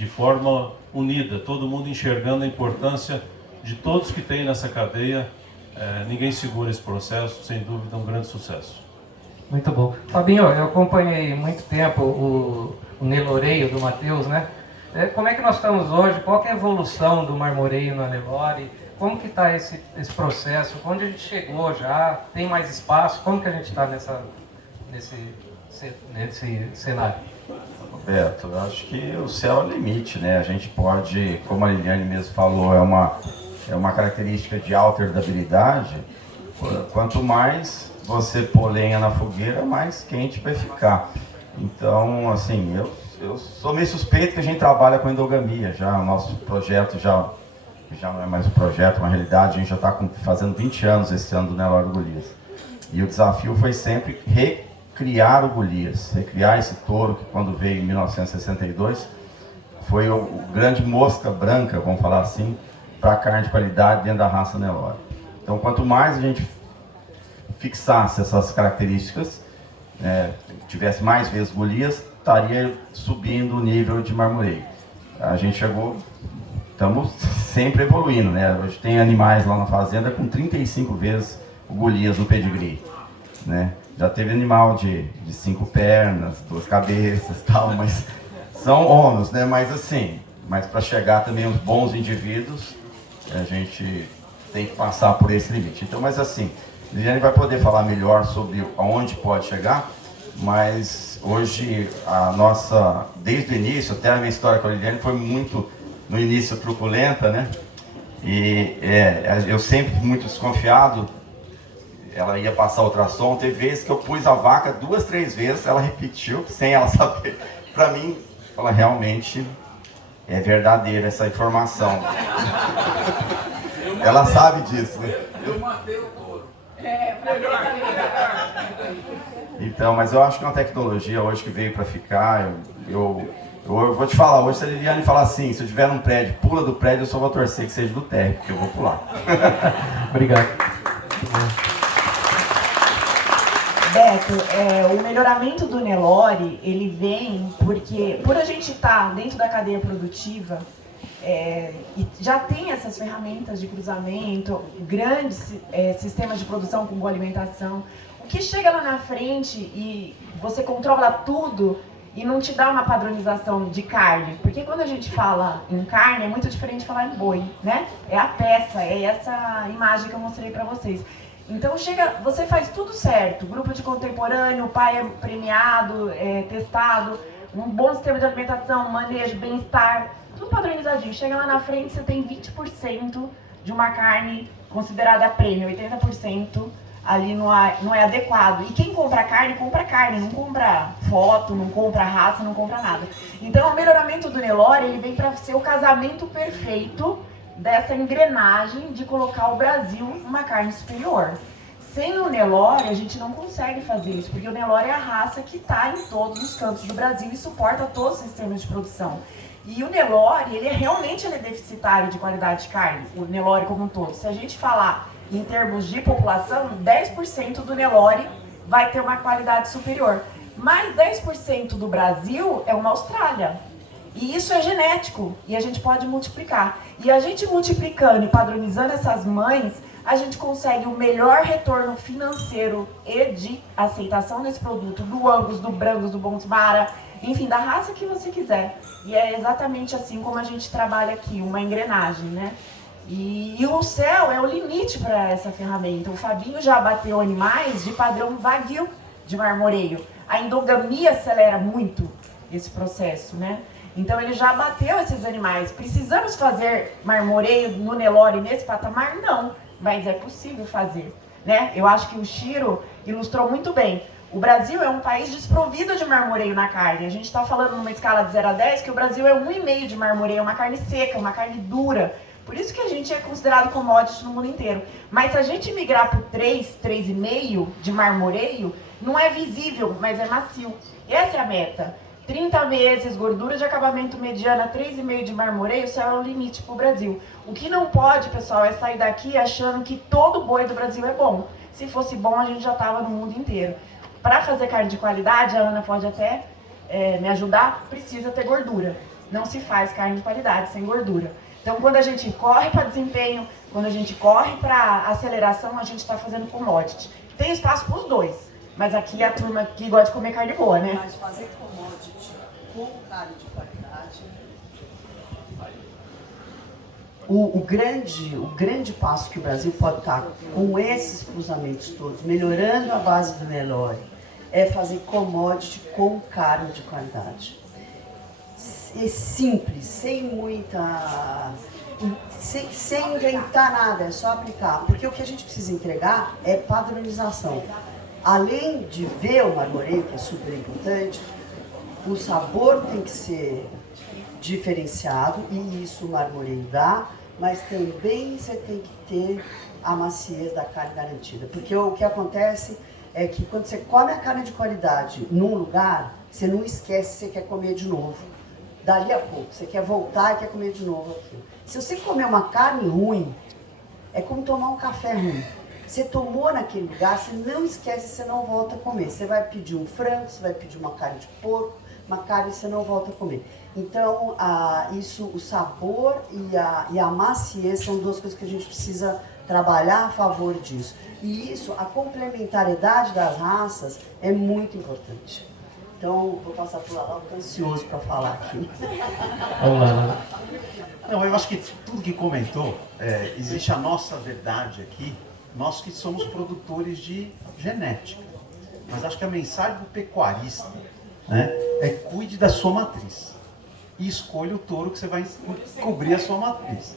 de forma unida, todo mundo enxergando a importância de todos que tem nessa cadeia. Ninguém segura esse processo, sem dúvida um grande sucesso. Muito bom. Fabinho, eu acompanhei muito tempo o Neloreio do Matheus, né? Como é que nós estamos hoje? Qual que é a evolução do marmoreio na Nelore? Como que está esse processo? Onde a gente chegou já? Tem mais espaço? Como que a gente está nesse cenário? Roberto, eu acho que o céu é o limite, né? A gente pode, como a Liliane mesmo falou, é uma característica de alta herdabilidade. Quanto mais você pôr lenha na fogueira, mais quente vai ficar. Então, assim, eu sou meio suspeito que a gente trabalha com endogamia. Já o nosso projeto já não é mais um projeto, uma realidade. A gente já está fazendo 20 anos esse ano do Nelore do Golias. E o desafio foi sempre recriar o Golias, recriar esse touro que quando veio em 1962 foi o grande mosca branca, vamos falar assim, para carne de qualidade dentro da raça Nelore. Então, quanto mais a gente fixasse essas características, tivesse mais vezes Golias, estaria subindo o nível de marmoreio. A gente estamos sempre evoluindo, né? Hoje tem animais lá na fazenda com 35 vezes o Golias no pedigree, né? Já teve animal de 5 pernas, 2 cabeças e tal, mas são ônus, né? Mas para chegar também os bons indivíduos, a gente tem que passar por esse limite. Então, mas assim, Liliane vai poder falar melhor sobre aonde pode chegar, mas hoje desde o início, até a minha história com a Liliane foi muito, no início, truculenta, né? E eu sempre muito desconfiado, ela ia passar ultrassom, teve vezes que eu pus a vaca 2, 3 vezes, ela repetiu, sem ela saber. Para mim, ela realmente é verdadeira essa informação. Ela sabe disso, né? Eu matei o touro. Então, mas eu acho que é uma tecnologia hoje que veio para ficar. Eu vou te falar, hoje se a Liliane falar assim, se eu tiver num prédio, pula do prédio, eu só vou torcer que seja do térreo, porque eu vou pular. Obrigado. Beto, o melhoramento do Nelore, ele vem porque, por a gente estar dentro da cadeia produtiva, e já tem essas ferramentas de cruzamento, grandes sistemas de produção com boa alimentação, o que chega lá na frente e você controla tudo e não te dá uma padronização de carne, porque quando a gente fala em carne é muito diferente de falar em boi, né? É a peça, é essa imagem que eu mostrei para vocês. Então você faz tudo certo, grupo de contemporâneo, o pai é premiado, testado, um bom sistema de alimentação, manejo, bem-estar, tudo padronizadinho. Chega lá na frente, você tem 20% de uma carne considerada premium, 80% ali não é adequado. E quem compra carne, não compra foto, não compra raça, não compra nada. Então o melhoramento do Nelore, ele vem para ser o casamento perfeito dessa engrenagem de colocar o Brasil numa carne superior. Sem o Nelore, a gente não consegue fazer isso, porque o Nelore é a raça que está em todos os cantos do Brasil e suporta todos os sistemas de produção. E o Nelore, ele é deficitário de qualidade de carne, o Nelore como um todo. Se a gente falar em termos de população, 10% do Nelore vai ter uma qualidade superior. Mas 10% do Brasil é uma Austrália. E isso é genético, e a gente pode multiplicar. E a gente multiplicando e padronizando essas mães, a gente consegue o melhor retorno financeiro e de aceitação desse produto, do Angus, do Brangus, do Bonsmara, enfim, da raça que você quiser. E é exatamente assim como a gente trabalha aqui, uma engrenagem, né? E o céu é o limite para essa ferramenta. O Fabinho já abateu animais de padrão Wagyu de marmoreio. A endogamia acelera muito esse processo, né? Então ele já abateu esses animais. Precisamos fazer marmoreio no Nelore nesse patamar? Não, mas é possível fazer, né? Eu acho que o Chiro ilustrou muito bem. O Brasil é um país desprovido de marmoreio na carne. A gente está falando numa escala de 0 a 10 que o Brasil é 1,5 de marmoreio, uma carne seca, uma carne dura. Por isso que a gente é considerado commodity no mundo inteiro. Mas se a gente migrar para o 3, 3,5 de marmoreio, não é visível, mas é macio. Essa é a meta. 30 meses, gordura de acabamento mediana, 3,5 de marmoreio, isso é o limite para o Brasil. O que não pode, pessoal, é sair daqui achando que todo boi do Brasil é bom. Se fosse bom, a gente já estava no mundo inteiro. Para fazer carne de qualidade, a Ana pode até me ajudar, precisa ter gordura. não se faz carne de qualidade, sem gordura. Então, quando a gente corre para desempenho, quando a gente corre para aceleração, a gente está fazendo commodity. Tem espaço para os dois, mas aqui é a turma que gosta de comer carne boa, né? Mas fazer commodity com carne de qualidade... O grande passo que o Brasil pode estar com esses cruzamentos todos, melhorando a base do Nelore, é fazer commodity com carne de qualidade. É simples, sem muita... sem inventar nada, é só aplicar. Porque o que a gente precisa entregar é padronização. Além de ver o marmoreio, que é super importante, o sabor tem que ser diferenciado, e isso o marmoreio dá, mas também você tem que ter a maciez da carne garantida. Porque o que acontece é que quando você come a carne de qualidade num lugar, você não esquece que você quer comer de novo. Dali a pouco, você quer voltar e quer comer de novo aquilo. Se você comer uma carne ruim, é como tomar um café ruim. Você tomou naquele lugar, você não esquece, você não volta a comer. Você vai pedir um frango, você vai pedir uma carne de porco, uma carne você não volta a comer. Então, o sabor e a maciez são duas coisas que a gente precisa trabalhar a favor disso. E isso, a complementariedade das raças é muito importante. Então, vou passar para o Lalau, estou ansioso para falar aqui. Vamos lá. Não, eu acho que tudo que comentou, existe a nossa verdade aqui, nós que somos produtores de genética. Mas acho que a mensagem do pecuarista, né, é cuide da sua matriz. E escolha o touro que você vai cobrir a sua matriz.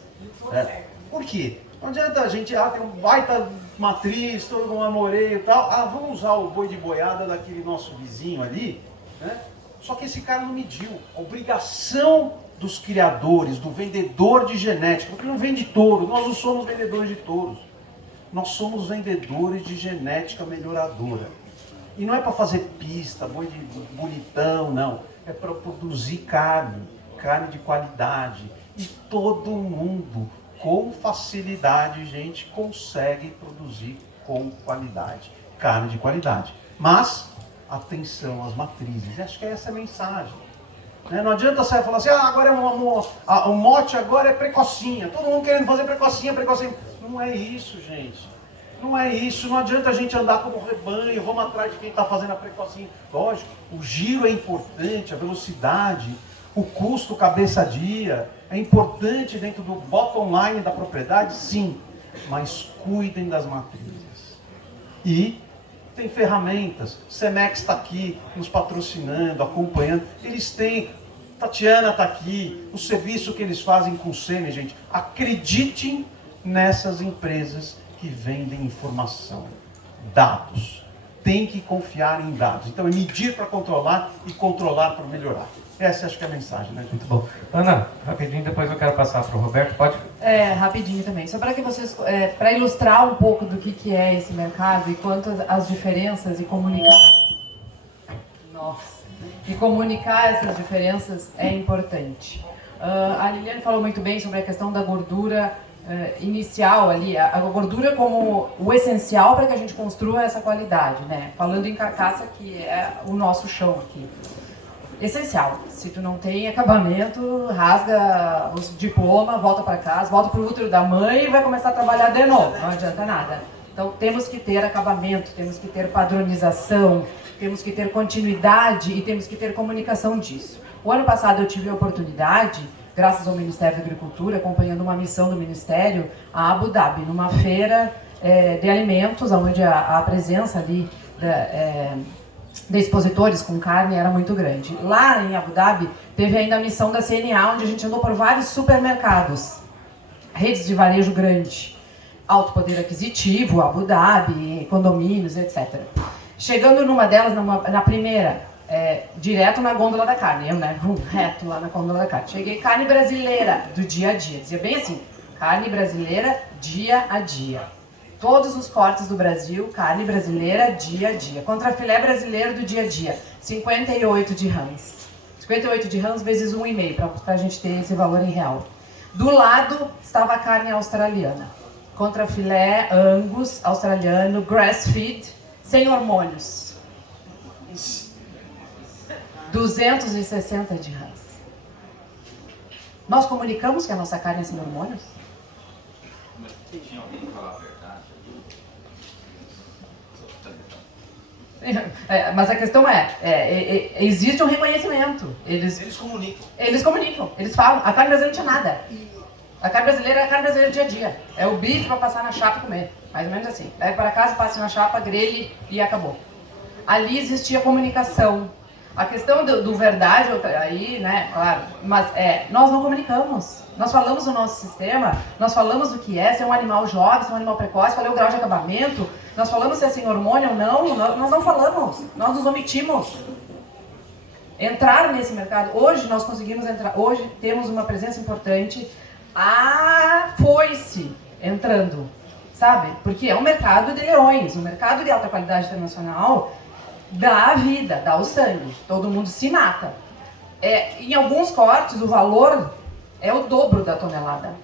Por quê? Não adianta a gente, tem um baita matriz, todo um marmoreio e tal, vamos usar o boi de boiada daquele nosso vizinho ali, né? Só que esse cara não mediu. A obrigação dos criadores, do vendedor de genética, porque não vende touro, nós não somos vendedores de touros, nós somos vendedores de genética melhoradora. E não é para fazer pista, boi de bonitão, não. É para produzir carne de qualidade. E todo mundo, com facilidade, gente, consegue produzir com qualidade. Carne de qualidade. Mas, atenção às matrizes. Acho que é essa a mensagem. Não adianta você falar assim, agora o mote agora é precocinha. Todo mundo querendo fazer precocinha. Não é isso, gente. Não é isso, não adianta a gente andar como rebanho, vamos atrás de quem está fazendo a precocinha. Lógico, o giro é importante, a velocidade, o custo cabeça a dia, é importante dentro do bottom line da propriedade, sim, mas cuidem das matrizes. E tem ferramentas, o Cemex está aqui nos patrocinando, acompanhando, eles têm, Tatiana está aqui, o serviço que eles fazem com o SEME, gente, acreditem nessas empresas que vendem informação, dados. Tem que confiar em dados. Então é medir para controlar e controlar para melhorar. Essa acho que é a mensagem, né? Muito bom. Ana, rapidinho, depois eu quero passar para o Roberto. Pode? Rapidinho também. Só para que vocês, para ilustrar um pouco do que é esse mercado e quanto as diferenças e comunicar. Nossa. E comunicar essas diferenças é importante. A Liliane falou muito bem sobre a questão da gordura inicial ali, a gordura como o essencial para que a gente construa essa qualidade, né? Falando em carcaça, que é o nosso chão aqui. Essencial. Se tu não tem acabamento, rasga os diplomas, volta para casa, volta para o útero da mãe e vai começar a trabalhar de novo. Não adianta nada. Então temos que ter acabamento, temos que ter padronização, temos que ter continuidade e temos que ter comunicação disso. O ano passado eu tive a oportunidade, graças ao Ministério da Agricultura, acompanhando uma missão do Ministério a Abu Dhabi, numa feira de alimentos, onde a presença ali de expositores com carne era muito grande. Lá em Abu Dhabi, teve ainda a missão da CNA, onde a gente andou por vários supermercados, redes de varejo grande, alto poder aquisitivo, Abu Dhabi, condomínios, etc. Chegando numa delas, na primeira, direto na gôndola da carne, eu, né, reto lá na gôndola da carne. Cheguei, carne brasileira do dia a dia, dizia bem assim, carne brasileira dia a dia. Todos os cortes do Brasil, carne brasileira dia a dia. Contrafilé brasileiro do dia a dia, 58 dirhams. 58 dirhams vezes 1,5, para a gente ter esse valor em real. Do lado estava a carne australiana. Contrafilé Angus australiano, grass-feed, sem hormônios. 260 dirhams. Nós comunicamos que a nossa carne é sem hormônios? Tinha alguém que falar a verdade? Mas a questão existe um reconhecimento. Eles comunicam. Eles falam. A carne brasileira não tinha nada. A carne brasileira é a carne brasileira do dia a dia. É o bife para passar na chapa e comer. Mais ou menos assim. Leve para casa, passe na chapa, grelhe e acabou. Ali existia comunicação. A questão do verdade, aí, né, claro, mas nós não comunicamos. Nós falamos do nosso sistema, nós falamos do que é, se é um animal jovem, se é um animal precoce, qual é o grau de acabamento, nós falamos se é sem hormônio ou não, nós não falamos, nós nos omitimos. Entrar nesse mercado, hoje nós conseguimos entrar, hoje temos uma presença importante, foi-se entrando, sabe? Porque é um mercado de leões, um mercado de alta qualidade internacional, dá a vida, dá o sangue, todo mundo se mata. Em alguns cortes, o valor é o dobro da tonelada.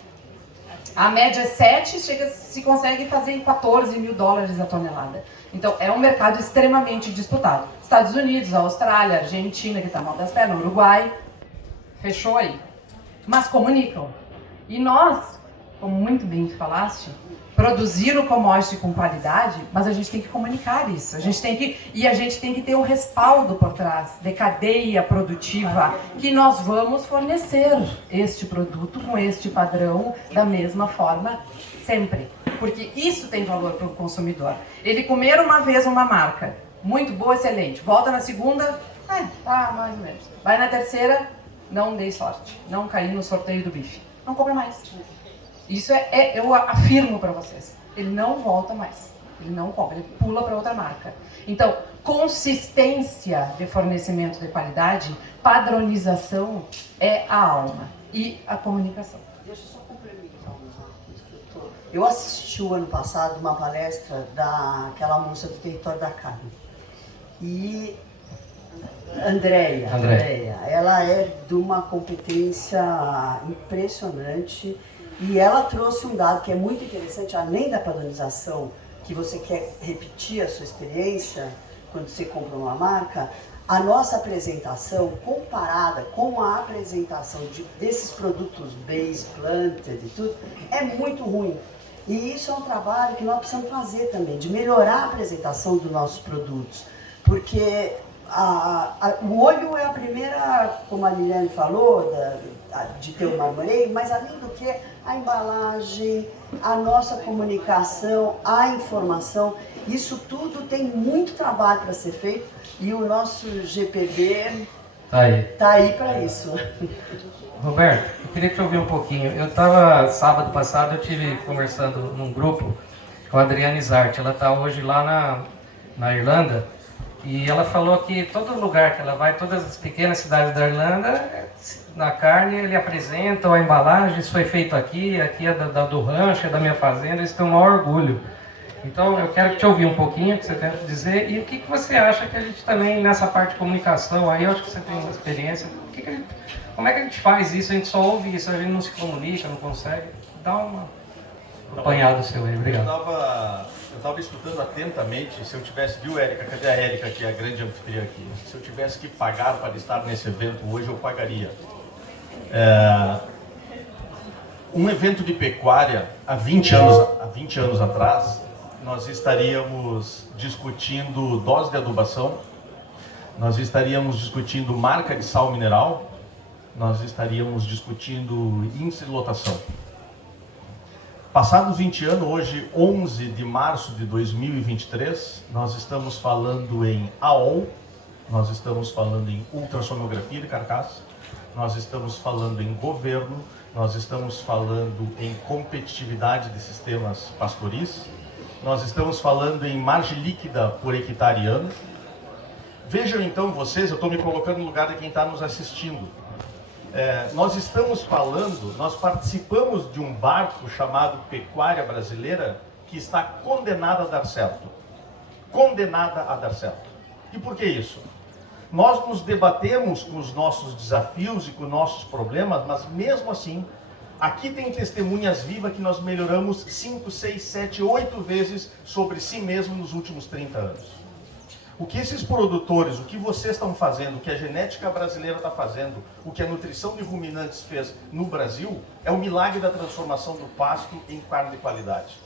A média é 7, se consegue fazer em 14 mil dólares a tonelada. Então, é um mercado extremamente disputado. Estados Unidos, Austrália, Argentina, que está mal das pernas, Uruguai, fechou aí. Mas comunicam. E nós, como muito bem tu falaste, produzir o commodity com qualidade, mas a gente tem que comunicar isso. A gente tem que ter um respaldo por trás de cadeia produtiva que nós vamos fornecer este produto com este padrão da mesma forma sempre. Porque isso tem valor para o consumidor. Ele comer uma vez uma marca, muito boa, excelente. Volta na segunda, tá mais ou menos. Vai na terceira, não dei sorte. Não caí no sorteio do bife. Não compra mais. Isso eu afirmo para vocês. Ele não volta mais. Ele não compra, ele pula para outra marca. Então, consistência de fornecimento de qualidade, padronização é a alma e a comunicação. Deixa eu só complementar uma coisa. Eu assisti o ano passado uma palestra daquela moça do Território da Carne. E Andréia, ela é de uma competência impressionante. E ela trouxe um dado que é muito interessante, além da padronização, que você quer repetir a sua experiência quando você compra uma marca, a nossa apresentação comparada com a apresentação desses produtos base, planted e tudo, é muito ruim. E isso é um trabalho que nós precisamos fazer também, de melhorar a apresentação dos nossos produtos. Porque o olho é a primeira, como a Liliane falou, de ter um marmoreio, mas além do que a embalagem, a nossa comunicação, a informação, isso tudo tem muito trabalho para ser feito e o nosso GPB tá aí para isso. Roberto, eu queria te ouvir um pouquinho. Eu estava, sábado passado, eu estive conversando num grupo com a Adriane Zart. Ela está hoje lá na Irlanda. E ela falou que todo lugar que ela vai, todas as pequenas cidades da Irlanda, na carne ele apresenta a embalagem, isso foi feito aqui é do rancho, é da minha fazenda, eles têm o maior orgulho. Então eu quero te ouvir um pouquinho, o que você tem a dizer, e o que você acha que a gente também, nessa parte de comunicação, aí eu acho que você tem uma experiência, como é que a gente faz isso? A gente só ouve isso, a gente não se comunica, não consegue. Dá uma apanhado seu aí, obrigado. Eu estava escutando atentamente. Se eu tivesse, viu, Érica? Cadê a Érica, que é a grande anfitriã aqui? Se eu tivesse que pagar para estar nesse evento hoje, eu pagaria. Um evento de pecuária, há 20 anos atrás, nós estaríamos discutindo dose de adubação, nós estaríamos discutindo marca de sal mineral, nós estaríamos discutindo índice de lotação. Passados 20 anos, hoje, 11 de março de 2023, nós estamos falando em AOL, nós estamos falando em ultrassonografia de carcaça, nós estamos falando em governo, nós estamos falando em competitividade de sistemas pastoris, nós estamos falando em margem líquida por hectare ano. Vejam então vocês, eu estou me colocando no lugar de quem está nos assistindo. Nós estamos falando, nós participamos de um barco chamado Pecuária Brasileira que está condenada a dar certo. Condenada a dar certo. E por que isso? Nós nos debatemos com os nossos desafios e com os nossos problemas, mas mesmo assim, aqui tem testemunhas vivas que nós melhoramos 5, 6, 7, 8 vezes sobre si mesmo nos últimos 30 anos. O que esses produtores, o que vocês estão fazendo, o que a genética brasileira está fazendo, o que a nutrição de ruminantes fez no Brasil, é o milagre da transformação do pasto em carne de qualidade.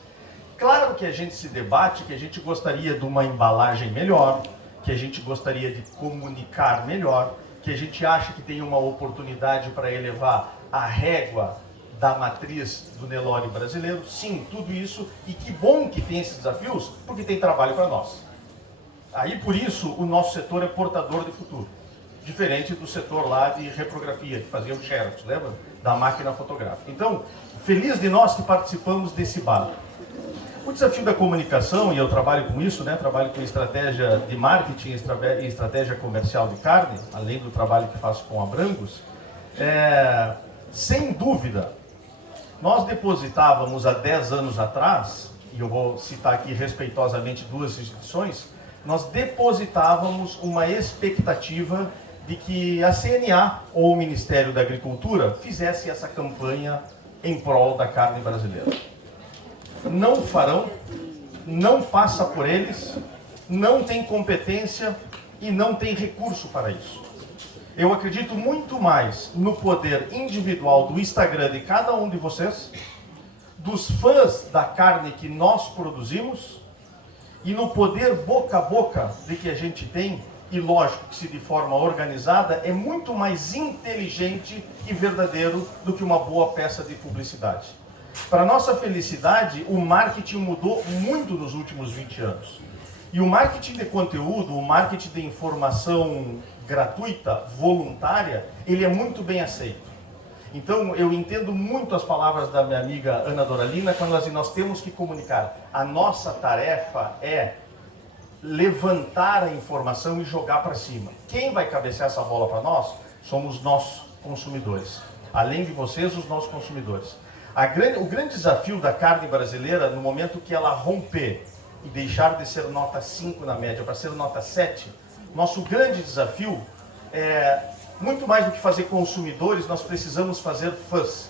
Claro que a gente se debate, que a gente gostaria de uma embalagem melhor, que a gente gostaria de comunicar melhor, que a gente acha que tem uma oportunidade para elevar a régua da matriz do Nelore brasileiro. Sim, tudo isso, e que bom que tem esses desafios, porque tem trabalho para nós. Aí, por isso, o nosso setor é portador de futuro. Diferente do setor lá de reprografia, que fazia o xerox, lembra? Da máquina fotográfica. Então, feliz de nós que participamos desse barco. O desafio da comunicação, e eu trabalho com isso, né? Trabalho com estratégia de marketing e estratégia comercial de carne, além do trabalho que faço com a Brangos, sem dúvida, nós depositávamos há 10 anos atrás, e eu vou citar aqui respeitosamente 2 instituições, nós depositávamos uma expectativa de que a CNA ou o Ministério da Agricultura fizesse essa campanha em prol da carne brasileira. Não farão, não passa por eles, não tem competência e não tem recurso para isso. Eu acredito muito mais no poder individual do Instagram de cada um de vocês, dos fãs da carne que nós produzimos, e no poder boca a boca de que a gente tem, e lógico que se de forma organizada, é muito mais inteligente e verdadeiro do que uma boa peça de publicidade. Para nossa felicidade, o marketing mudou muito nos últimos 20 anos. E o marketing de conteúdo, o marketing de informação gratuita, voluntária, ele é muito bem aceito. Então, eu entendo muito as palavras da minha amiga Ana Doralina quando nós temos que comunicar. A nossa tarefa é levantar a informação e jogar para cima. Quem vai cabecear essa bola para nós somos nossos consumidores. Além de vocês, os nossos consumidores. O grande desafio da carne brasileira, no momento que ela romper e deixar de ser nota 5 na média para ser nota 7, nosso grande desafio é... Muito mais do que fazer consumidores, nós precisamos fazer fãs.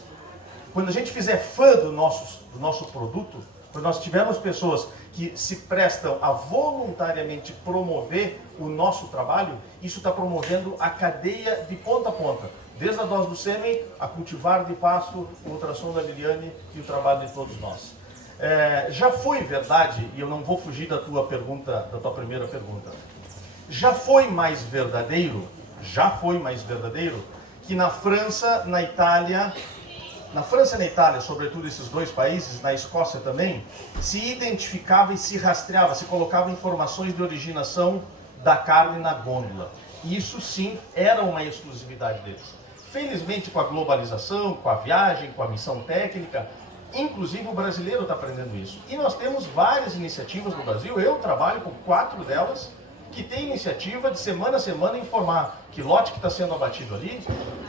Quando a gente fizer fã do nosso produto, quando nós tivermos pessoas que se prestam a voluntariamente promover o nosso trabalho, isso está promovendo a cadeia de ponta a ponta. Desde a dose do sêmen, a cultivar de pasto, o ultrassom da Liliane e o trabalho de todos nós. Já foi verdade, e eu não vou fugir da tua primeira pergunta, já foi mais verdadeiro que na França, na Itália, sobretudo esses 2 países, na Escócia também, se identificava e se rastreava, se colocava informações de originação da carne na gôndola. E isso sim era uma exclusividade deles. Felizmente, com a globalização, com a viagem, com a missão técnica, inclusive o brasileiro está aprendendo isso. E nós temos várias iniciativas no Brasil, eu trabalho com 4 delas, que tem iniciativa de semana a semana informar que lote que está sendo abatido ali,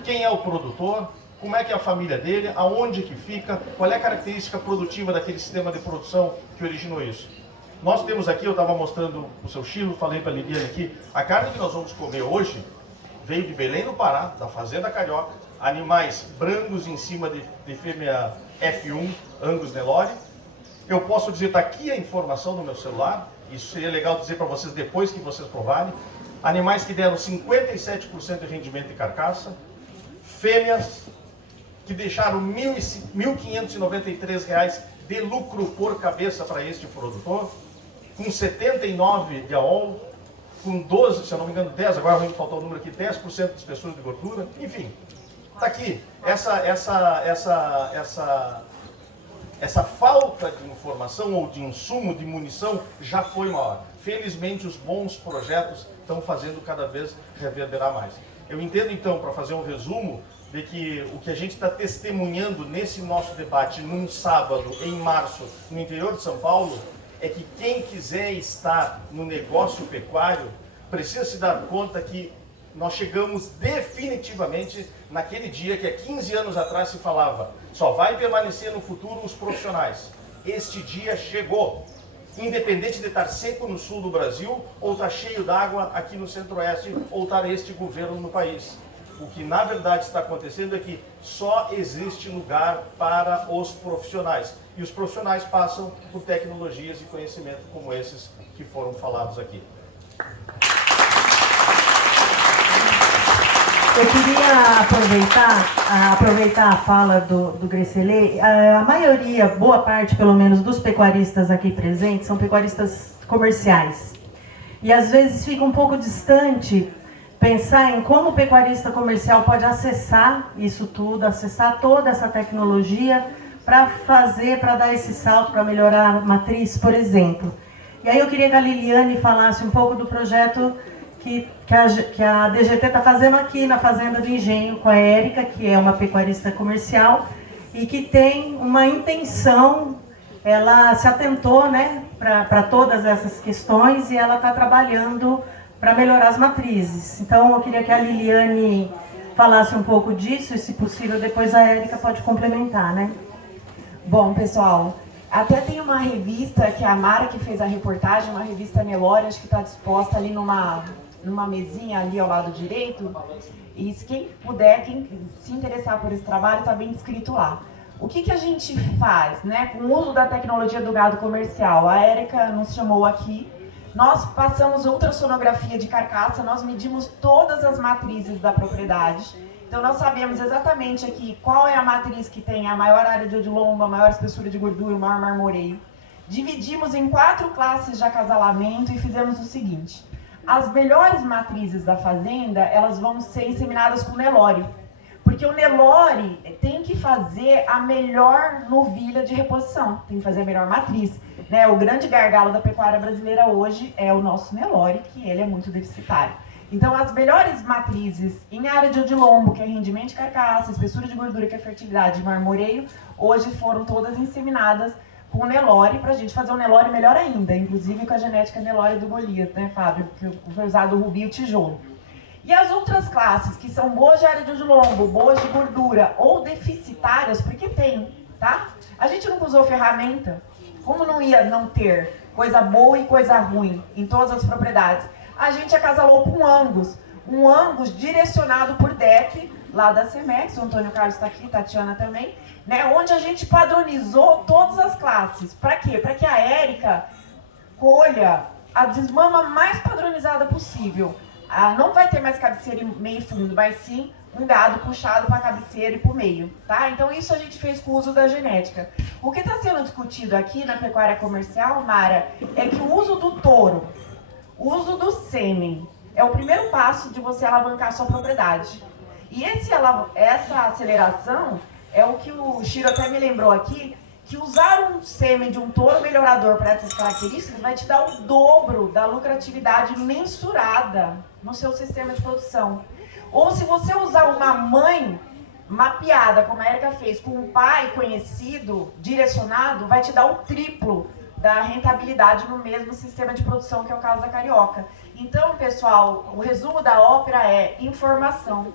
quem é o produtor, como é que é a família dele, aonde que fica, qual é a característica produtiva daquele sistema de produção que originou isso. Nós temos aqui, eu estava mostrando o seu Chilo, falei para a Liliane aqui, a carne que nós vamos comer hoje veio de Belém do Pará, da Fazenda Carioca, animais brancos em cima de fêmea F1, Angus Nelore. Eu posso dizer, está aqui a informação no meu celular, isso seria legal dizer para vocês depois que vocês provarem. Animais que deram 57% de rendimento de carcaça, fêmeas que deixaram R$ 1.593 de lucro por cabeça para este produtor, com 79 de AOL, com 12, se eu não me engano, 10, agora me faltou o número aqui, 10% de espessura de gordura, enfim. Está aqui, essa falta de informação ou de insumo, de munição, já foi maior. Felizmente, os bons projetos estão fazendo cada vez reverberar mais. Eu entendo, então, para fazer um resumo, de que o que a gente está testemunhando nesse nosso debate, num sábado, em março, no interior de São Paulo, é que quem quiser estar no negócio pecuário precisa se dar conta que nós chegamos definitivamente naquele dia que há 15 anos atrás se falava, só vai permanecer no futuro os profissionais. Este dia chegou, independente de estar seco no sul do Brasil, ou estar cheio d'água aqui no centro-oeste, ou estar este governo no país. O que na verdade está acontecendo é que só existe lugar para os profissionais. E os profissionais passam por tecnologias e conhecimento como esses que foram falados aqui. Eu queria aproveitar a fala do Grecelê. A maioria, boa parte pelo menos, dos pecuaristas aqui presentes são pecuaristas comerciais. E às vezes fica um pouco distante pensar em como o pecuarista comercial pode acessar isso tudo, acessar toda essa tecnologia para dar esse salto, para melhorar a matriz, por exemplo. E aí eu queria que a Liliane falasse um pouco do projeto que a DGT está fazendo aqui na Fazenda do Engenho com a Érica, que é uma pecuarista comercial e que tem uma intenção, ela se atentou, né, para todas essas questões e ela está trabalhando para melhorar as matrizes. Então eu queria que a Liliane falasse um pouco disso e, se possível, depois a Érica pode complementar, né? Bom, pessoal, até tem uma revista que a Mara que fez a reportagem, uma revista Nelore, acho que está disposta ali numa mesinha ali ao lado direito. E se quem puder, quem se interessar por esse trabalho, está bem descrito lá. O que a gente faz, né, com o uso da tecnologia do gado comercial? A Érica nos chamou aqui. Nós passamos ultrassonografia de carcaça, nós medimos todas as matrizes da propriedade. Então nós sabemos exatamente aqui qual é a matriz que tem a maior área de odilombo, a maior espessura de gordura, o maior marmoreio. Dividimos em 4 classes de acasalamento e fizemos o seguinte: as melhores matrizes da fazenda, elas vão ser inseminadas com Nelore. Porque o Nelore tem que fazer a melhor novilha de reposição, tem que fazer a melhor matriz. Né? O grande gargalo da pecuária brasileira hoje é o nosso Nelore, que ele é muito deficitário. Então, as melhores matrizes em área de odilombo, que é rendimento de carcaça, espessura de gordura, que é fertilidade, e marmoreio, hoje foram todas inseminadas com o Nelore, para a gente fazer um Nelore melhor ainda, inclusive com a genética Nelore do Golias, né, Fábio? Que foi usado o rubi e o tijolo. E as outras classes, que são boas de área de odilombo, boas de gordura ou deficitárias, porque tem, tá? A gente nunca usou ferramenta, como não ia não ter coisa boa e coisa ruim em todas as propriedades? A gente acasalou com Angus, um Angus direcionado por DEP, lá da Cemex, o Antônio Carlos está aqui, Tatiana também, né, onde a gente padronizou todas as classes. Para quê? Para que a Érica colha a desmama mais padronizada possível. Não vai ter mais cabeceira e meio fundo, mas sim um gado puxado para a cabeceira e para o meio. Tá? Então isso a gente fez com o uso da genética. O que está sendo discutido aqui na pecuária comercial, Mara, é que o uso do touro, o uso do sêmen, é o primeiro passo de você alavancar a sua propriedade. E essa aceleração é o que o Chiro até me lembrou aqui, que usar um sêmen de um touro melhorador para essas características vai te dar o dobro da lucratividade mensurada no seu sistema de produção. Ou se você usar uma mãe mapeada, como a Érica fez, com um pai conhecido, direcionado, vai te dar o triplo da rentabilidade no mesmo sistema de produção, que é o caso da carioca. Então, pessoal, o resumo da ópera é informação.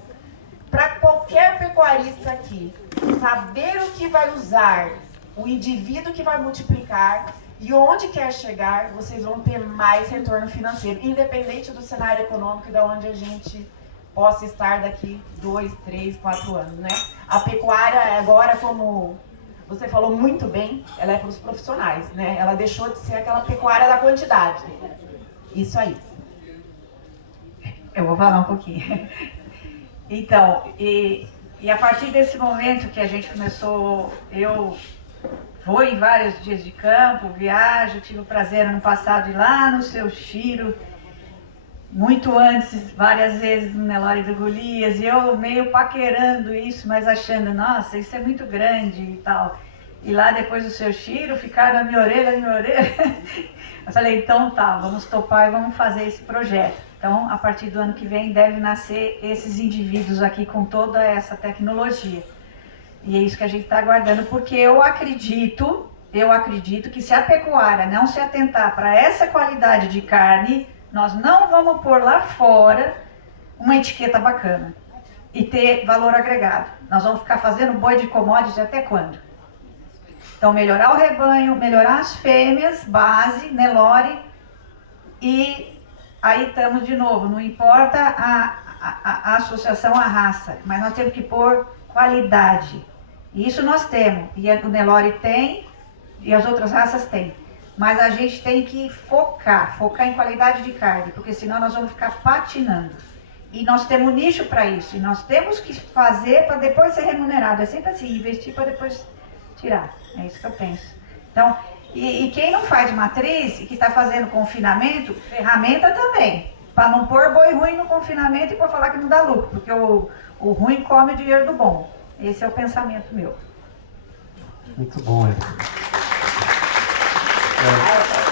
Para qualquer pecuarista aqui, saber o que vai usar, o indivíduo que vai multiplicar e onde quer chegar, vocês vão ter mais retorno financeiro, independente do cenário econômico e de onde a gente possa estar daqui 2, 3, 4 anos, né? A pecuária agora, como você falou muito bem, ela é para os profissionais, né? Ela deixou de ser aquela pecuária da quantidade. Isso aí. Eu vou falar um pouquinho. Então, e a partir desse momento que a gente começou, eu vou em vários dias de campo, viajo, tive o prazer ano passado ir lá no Seu Chiro, muito antes, várias vezes no Nelore do Golias, e eu meio paquerando isso, mas achando, nossa, isso é muito grande e tal. E lá depois do Seu Chiro, ficaram na minha orelha. Eu falei, então tá, vamos topar e vamos fazer esse projeto. Então, a partir do ano que vem, deve nascer esses indivíduos aqui com toda essa tecnologia. E é isso que a gente está aguardando, porque eu acredito que se a pecuária não se atentar para essa qualidade de carne, nós não vamos pôr lá fora uma etiqueta bacana e ter valor agregado. Nós vamos ficar fazendo boi de commodity até quando? Então, melhorar o rebanho, melhorar as fêmeas, base, Nelore, e aí estamos de novo, não importa a associação à raça, mas nós temos que pôr qualidade. E isso nós temos, e o Nelore tem, e as outras raças têm. mas a gente tem que focar em qualidade de carne, porque senão nós vamos ficar patinando. E nós temos nicho para isso, e nós temos que fazer para depois ser remunerado. É sempre assim, investir para depois tirar. É isso que eu penso. Então, e quem não faz matriz e que está fazendo confinamento, ferramenta também. Para não pôr boi ruim no confinamento e para falar que não dá lucro, porque o ruim come o dinheiro do bom. Esse é o pensamento meu. Muito bom, Érica.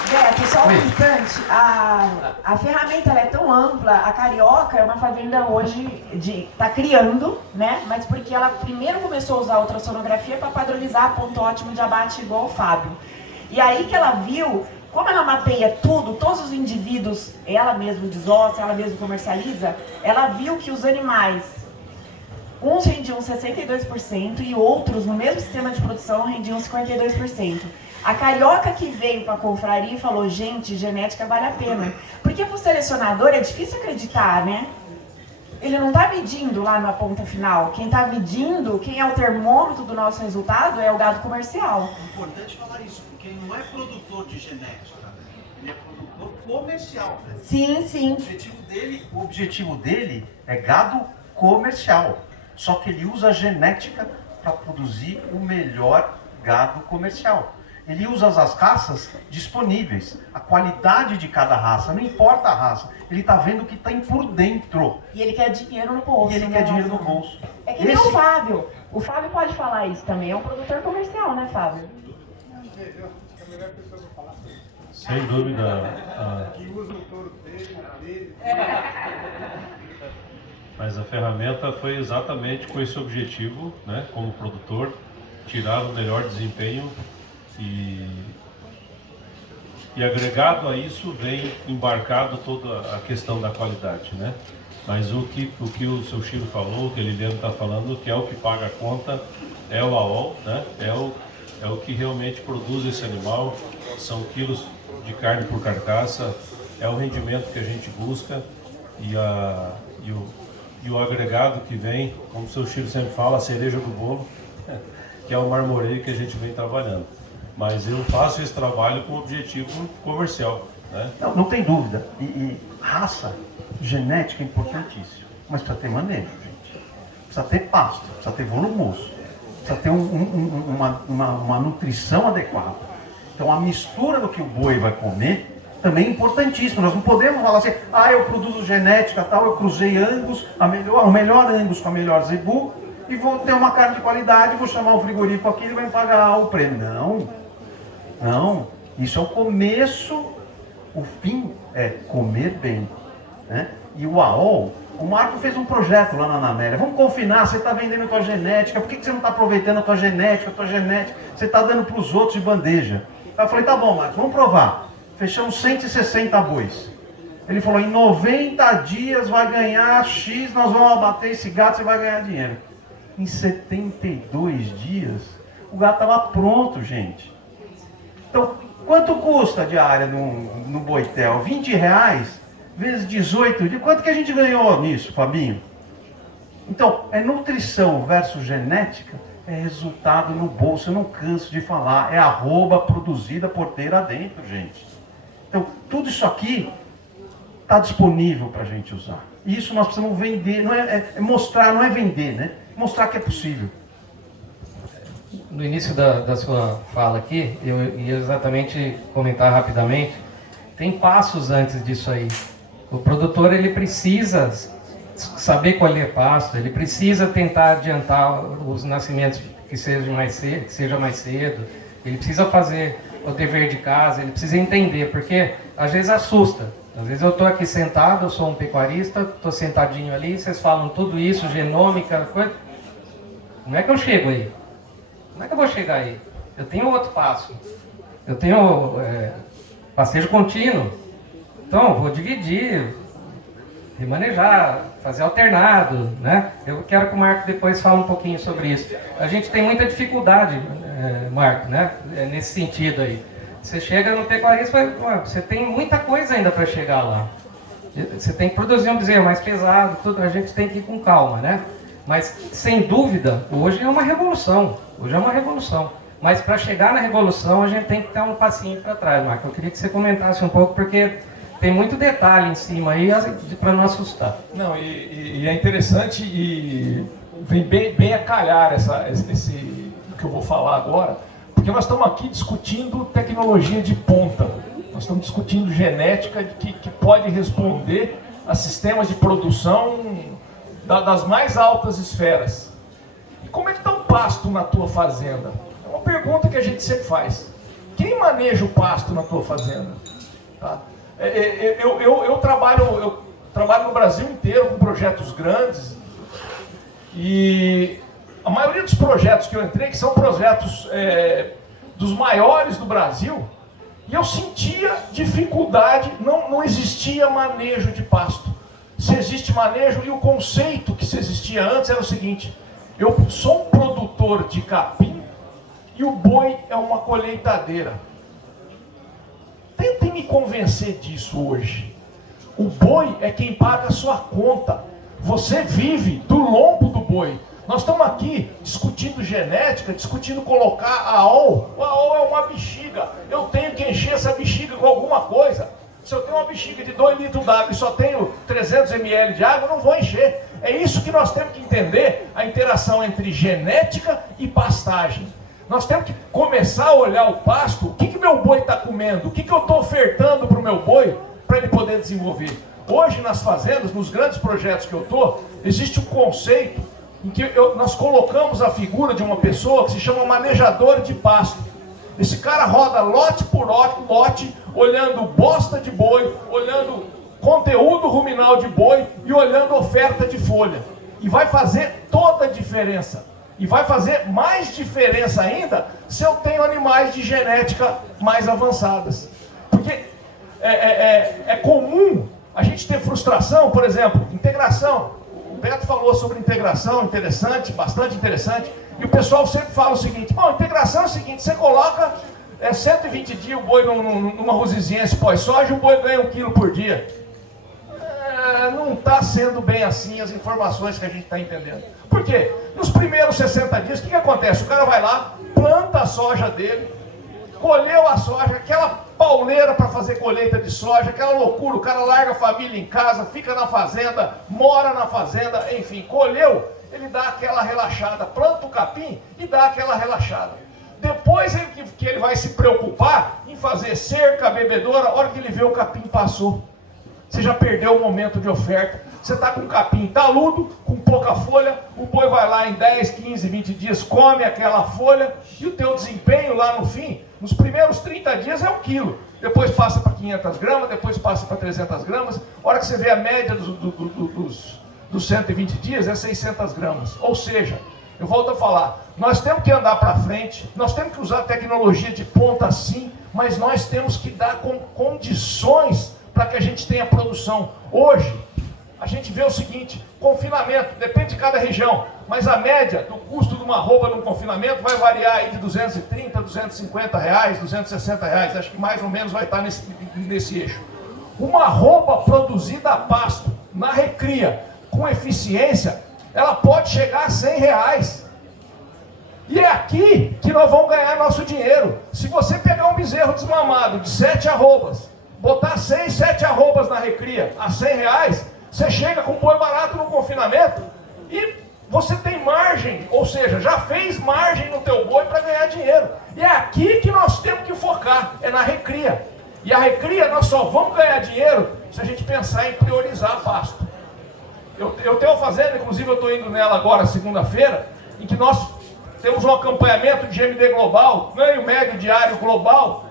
Beto, só um instante, a ferramenta ela é tão ampla, a Carioca é uma fazenda hoje está criando, né? Mas porque ela primeiro começou a usar a ultrassonografia para padronizar ponto ótimo de abate igual o Fábio. E aí que ela viu, como ela mapeia tudo, todos os indivíduos, ela mesma desossa, ela mesma comercializa, ela viu que os animais, uns rendiam 62% e outros, no mesmo sistema de produção, rendiam 52%. A Carioca que veio para a confraria e falou, gente, genética vale a pena. Porque para o selecionador é difícil acreditar, né? Ele não está medindo lá na ponta final. Quem está medindo, quem é o termômetro do nosso resultado é o gado comercial. É importante falar isso, porque ele não é produtor de genética, ele é produtor comercial. Sim, sim. O objetivo dele é gado comercial. Só que ele usa a genética para produzir o melhor gado comercial. Ele usa as raças disponíveis, a qualidade de cada raça, não importa a raça. Ele está vendo o que tem por dentro. E ele quer dinheiro no bolso. E ele quer dinheiro no bolso. É que nem o Fábio. O Fábio pode falar isso também, é um produtor comercial, né, Fábio? Sem dúvida. Mas a ferramenta foi exatamente com esse objetivo, né, como produtor, tirar o melhor desempenho e agregado a isso vem embarcado toda a questão da qualidade, né? Mas o que o seu Chiro falou, o que a Liliana está falando, que é o que paga a conta, é o AOL, né? É o que realmente produz esse animal, são quilos de carne por carcaça, é o rendimento que a gente busca e o agregado que vem, como o seu Chiro sempre fala, a cereja do bolo, que é o marmoreio que a gente vem trabalhando. Mas eu faço esse trabalho com objetivo comercial, né? Não tem dúvida. E raça, genética é importantíssimo. Mas precisa ter manejo, gente. Precisa ter pasto, precisa ter volumoso. Precisa ter uma nutrição adequada. Então a mistura do que o boi vai comer também é importantíssimo. Nós não podemos falar assim, eu produzo genética tal, eu cruzei Angus, o melhor Angus com a melhor Zebu, e vou ter uma carne de qualidade, vou chamar o frigorífico aqui e ele vai me pagar o prêmio. Não, isso é o começo, o fim é comer bem, né? E o AOL, o Marco fez um projeto lá na Anamélia, vamos confinar, você está vendendo a tua genética, por que você não está aproveitando a tua genética, você está dando para os outros de bandeja? Aí eu falei, tá bom, Marco, vamos provar. Fechamos 160 bois. Ele falou, em 90 dias vai ganhar X, nós vamos abater esse gato, você vai ganhar dinheiro. Em 72 dias, o gato estava pronto, gente. Então, quanto custa a diária no Boitel? R$20 vezes 18 dias. Quanto que a gente ganhou nisso, Fabinho? Então, é nutrição versus genética, é resultado no bolso. Eu não canso de falar. É arroba produzida porteira dentro, gente. Então, tudo isso aqui está disponível para a gente usar. Isso nós precisamos vender, não é mostrar, não é vender, né? Mostrar que é possível. No início da sua fala aqui, eu ia exatamente comentar rapidamente, tem passos antes disso aí. O produtor ele precisa saber colher pasto, ele precisa tentar adiantar os nascimentos que seja mais cedo, ele precisa fazer o dever de casa, ele precisa entender, porque às vezes assusta. Às vezes eu estou aqui sentado, eu sou um pecuarista, estou sentadinho ali, vocês falam tudo isso, genômica, coisa. Como é que eu chego aí? Como é que eu vou chegar aí? Eu tenho outro passo. Eu tenho passeio contínuo. Então, vou dividir, remanejar, fazer alternado, né? Eu quero que o Marco depois fale um pouquinho sobre isso. A gente tem muita dificuldade, Marco, né? Nesse sentido aí. Você chega no pecuarista, você tem muita coisa ainda para chegar lá. Você tem que produzir um bezerro mais pesado, tudo, a gente tem que ir com calma, né? Mas, sem dúvida, hoje é uma revolução. Hoje é uma revolução. Mas para chegar na revolução, a gente tem que ter um passinho para trás, Marco. Eu queria que você comentasse um pouco, porque tem muito detalhe em cima aí para não assustar. Não, e é interessante e vem bem a calhar esse que eu vou falar agora, porque nós estamos aqui discutindo tecnologia de ponta. Nós estamos discutindo genética que pode responder a sistemas de produção das mais altas esferas. E como é que está o pasto na tua fazenda? É uma pergunta que a gente sempre faz. Quem maneja o pasto na tua fazenda? Tá? Eu trabalho no Brasil inteiro com projetos grandes e a maioria dos projetos que eu entrei, que são projetos dos maiores do Brasil, e eu sentia dificuldade, não existia manejo de pasto. Se existe manejo, e o conceito que se existia antes era o seguinte: eu sou um produtor de capim e o boi é uma colheitadeira. Tentem me convencer disso hoje. O boi é quem paga a sua conta. Você vive do lombo do boi. Nós estamos aqui discutindo genética, discutindo colocar a AOL. A AOL é uma bexiga. Eu tenho que encher essa bexiga com alguma coisa. Se eu tenho uma bexiga de 2 litros d'água e só tenho 300 ml de água, eu não vou encher. É isso que nós temos que entender, a interação entre genética e pastagem. Nós temos que começar a olhar o pasto, o que meu boi está comendo, o que eu estou ofertando para o meu boi, para ele poder desenvolver. Hoje nas fazendas, nos grandes projetos que eu estou, existe um conceito em que nós colocamos a figura de uma pessoa que se chama manejador de pasto. Esse cara roda lote por lote, olhando bosta de boi, olhando conteúdo ruminal de boi e olhando oferta de folha. E vai fazer toda a diferença. E vai fazer mais diferença ainda se eu tenho animais de genética mais avançadas. Porque é comum a gente ter frustração, por exemplo, integração. O Beto falou sobre integração, interessante, bastante interessante. E o pessoal sempre fala o seguinte: bom, integração é o seguinte, você coloca 120 dias o boi numa Rusiziense pós-soja, o boi ganha 1 quilo por dia. Não está sendo bem assim as informações que a gente está entendendo. Por quê? Nos primeiros 60 dias, o que acontece? O cara vai lá, planta a soja dele, colheu a soja, aquela pauleira para fazer colheita de soja, aquela loucura, o cara larga a família em casa, fica na fazenda, mora na fazenda, enfim, colheu, ele dá aquela relaxada, planta o capim e dá aquela relaxada. Depois que ele vai se preocupar em fazer cerca, bebedoura, a hora que ele vê o capim passou. Você já perdeu o momento de oferta. Você está com capim taludo, com pouca folha, o boi vai lá em 10, 15, 20 dias, come aquela folha, e o teu desempenho lá no fim, nos primeiros 30 dias é 1 quilo. Depois passa para 500 gramas, depois passa para 300 gramas. A hora que você vê a média dos 120 dias é 600 gramas. Ou seja, eu volto a falar, nós temos que andar para frente, nós temos que usar tecnologia de ponta sim, mas nós temos que dar condições para que a gente tenha produção. Hoje, a gente vê o seguinte: confinamento, depende de cada região, mas a média do custo de uma arroba num confinamento vai variar aí de 230, 250 reais, 260 reais, acho que mais ou menos vai estar nesse eixo. Uma arroba produzida a pasto, na recria, com eficiência, ela pode chegar a 100 reais. E é aqui que nós vamos ganhar nosso dinheiro. Se você pegar um bezerro desmamado de 7 arrobas, botar 6, 7 arrobas na recria a 100 reais, você chega com boi barato no confinamento e você tem margem, ou seja, já fez margem no teu boi para ganhar dinheiro. E é aqui que nós temos que focar, é na recria. E a recria nós só vamos ganhar dinheiro se a gente pensar em priorizar pasto. Eu tenho uma fazenda, inclusive eu estou indo nela agora, segunda-feira, em que nós temos um acompanhamento de GMD global, ganho médio diário global,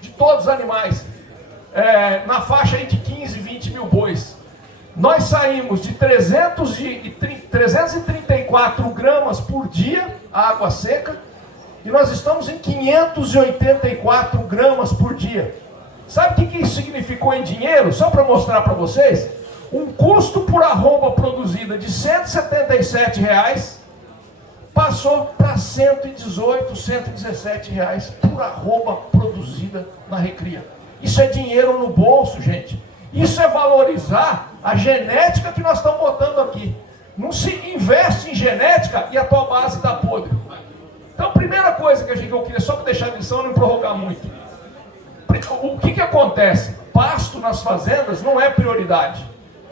de todos os animais, na faixa aí de 15, 20 mil bois. Nós saímos de 334 gramas por dia, água seca, e nós estamos em 584 gramas por dia. Sabe o que isso significou em dinheiro? Só para mostrar para vocês, um custo por arroba produzida de R$ 177 reais, passou para 118, 117 reais por arroba produzida na recria. Isso é dinheiro no bolso, gente. Isso é valorizar a genética que nós estamos botando aqui. Não se investe em genética e a tua base está podre. Então, a primeira coisa que que eu queria só para deixar a lição e não prorrogar muito. O que acontece? Pasto nas fazendas não é prioridade.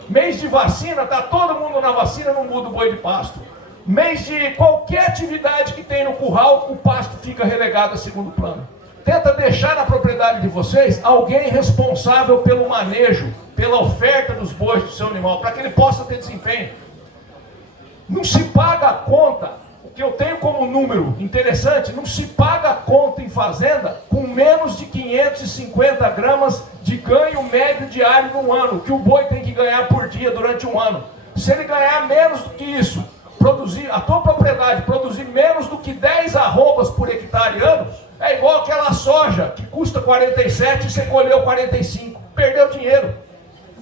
Mês de vacina, tá todo mundo na vacina, não muda o boi de pasto. Mês de qualquer atividade que tem no curral, o pasto fica relegado a segundo plano. Tenta deixar na propriedade de vocês alguém responsável pelo manejo, pela oferta dos bois do seu animal, para que ele possa ter desempenho. Não se paga a conta, o que eu tenho como número interessante, não se paga a conta em fazenda com menos de 550 gramas de ganho médio diário no ano, que o boi tem que ganhar por dia durante um ano. Se ele ganhar menos do que isso, a tua propriedade produzir menos do que 10 arrobas por hectare ano, é igual aquela soja que custa 47 e você colheu 45. Perdeu dinheiro.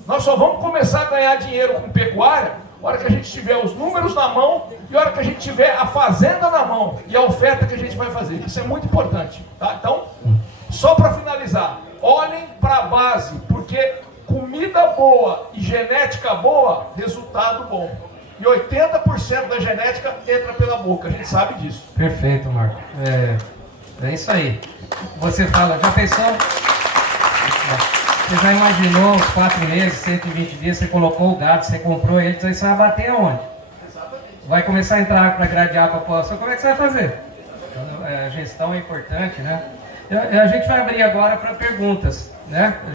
Nós só vamos começar a ganhar dinheiro com pecuária na hora que a gente tiver os números na mão e na hora que a gente tiver a fazenda na mão e a oferta que a gente vai fazer. Isso é muito importante. Tá? Então, só para finalizar, olhem para a base, porque comida boa e genética boa, resultado bom. E 80% da genética entra pela boca, a gente sabe disso. Perfeito, Marco. É isso aí. Você fala, já pensou? Você já imaginou os 4 meses, 120 dias, você colocou o gado, você comprou ele, aí você vai bater aonde? Vai começar a entrar para gradear a população, como é que você vai fazer? A gestão é importante, né? A gente vai abrir agora para perguntas, né?